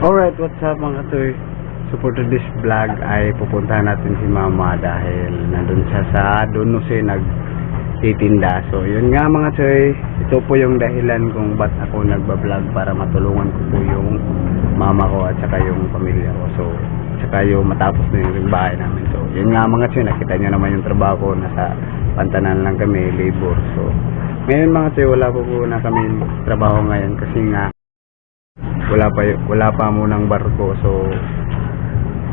Alright, what's up mga toy? So for today's vlog ay pupuntahan natin si mama dahil nandun siya sa Donosi nagtitinda. So yun nga mga toy, ito po yung dahilan kung ba't ako nagbablog para matulungan ko po yung mama ko at saka yung pamilya ko. So saka yung matapos na yung bahay namin. So yun nga mga toy, nakita nyo naman yung trabaho ko, nasa pantanan lang kami, labor. So ngayon mga toy, wala po na kami trabaho ngayon kasi nga wala pa munang barko. So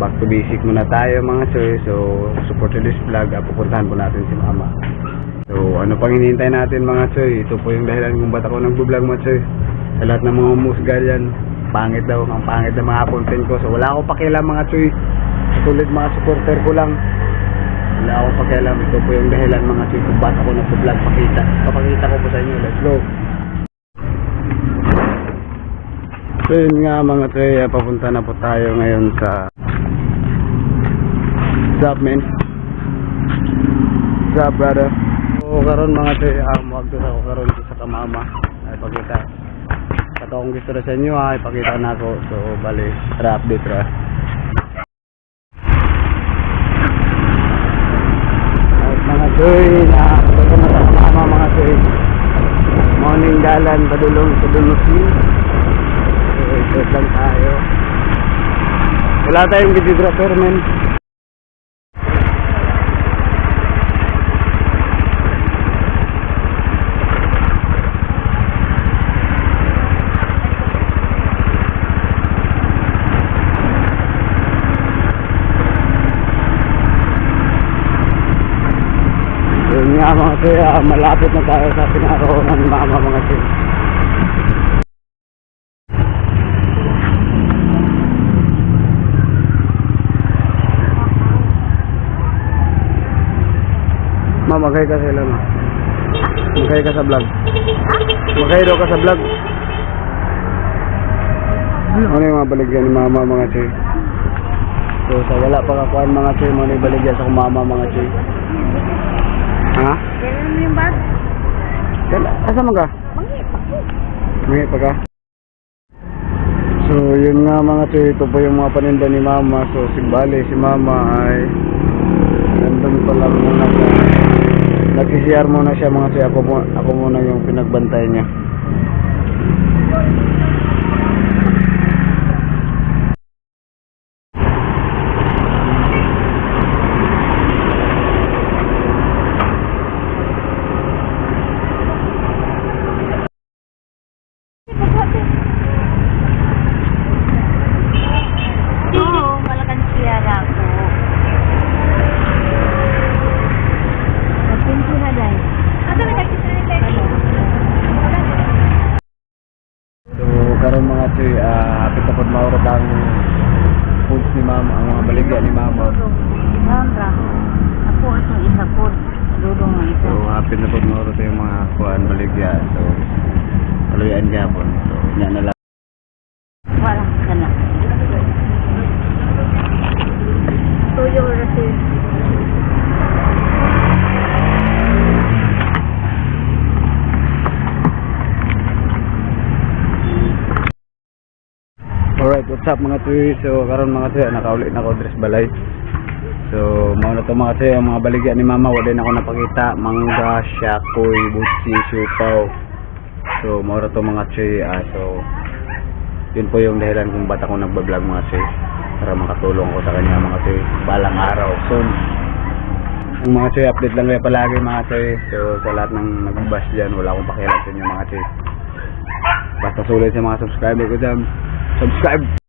back to basic muna tayo mga choy. So support to this vlog, pupuntahan po natin si mama. So ano pang hinihintay natin mga choy? Ito po yung dahilan kung ba't ako nagbo-vlog mga choy. Sa lahat ng mga umusga dyan, pangit daw, ang pangit ng mga content ko. So wala akong pakialam mga choy, tulad mga supporter ko lang, wala akong pakialam. Ito po yung dahilan mga choy kung ba't ako nagbo-vlog. Papakita ko po sa inyo. Let's go. So yun nga mga choy, papunta na po tayo ngayon sa Sup man? Sup brother? So karon mga choy, magdura ako karon sa kamama. Ay pagkita katong gusto na sa inyo ipakita na ako. So bali, tara update ra. Ay mga choy, punta na sa kamama mga choy. Morning dalan padulong sa Donosi. Ikot lang tayo. Wala tayong videographer men. Yun nga mga kaya, malapit na tayo sa pinaroonan ng mama mga kaya. Ma, magay ka sila ma. Magay ka sa vlog. Magay daw ka sa vlog. Ano yung mga baligyan ni mama mga choy? So sa wala pa kakuan mga choy, mga yung baligyan sa mama mga choy. Ha? Kailan mo yung bag? Asa mo ka? Mangi pa ka? So yun nga mga choy, ito po yung mga paninda ni mama. So simbali si mama ay nandun pa lang muna sa nag-CR muna siya mga choy. Ako muna yung pinagbantay niya. Oo, malakan siya ako. Nagpinto na dahil. Asa na nagpinto na dahil? So karon mga choy, hapit na po maurot ang foods ni mama, ang mga baligya ni mama. Sandra, ako itong isa po. Dudong na ito. So hapit na po maurot yung mga kuan baligya. So kaluyan niya po. So niya na lang. Wala ka na. Tuyo rasin. Alright, what's up mga choy? So karon mga choy, nakaulit na ako dress balay. So mao na to mga choy, ang mga baligya ni mama wala na ako napakita. Mangga, syakoy, butsi, siupaw. So mao na to mga choy. So yun po yung dahilan kung ba't ako nagbablog mga choy, para makatulong ko sa kanya mga choy balang araw soon. Ang mga choy, update lang kayo palagi mga choy. So sa lahat ng nagbabash dyan, wala akong pakialam sa inyo mga choy. Basta sulit sa mga subscriber ko dyan, subscribe!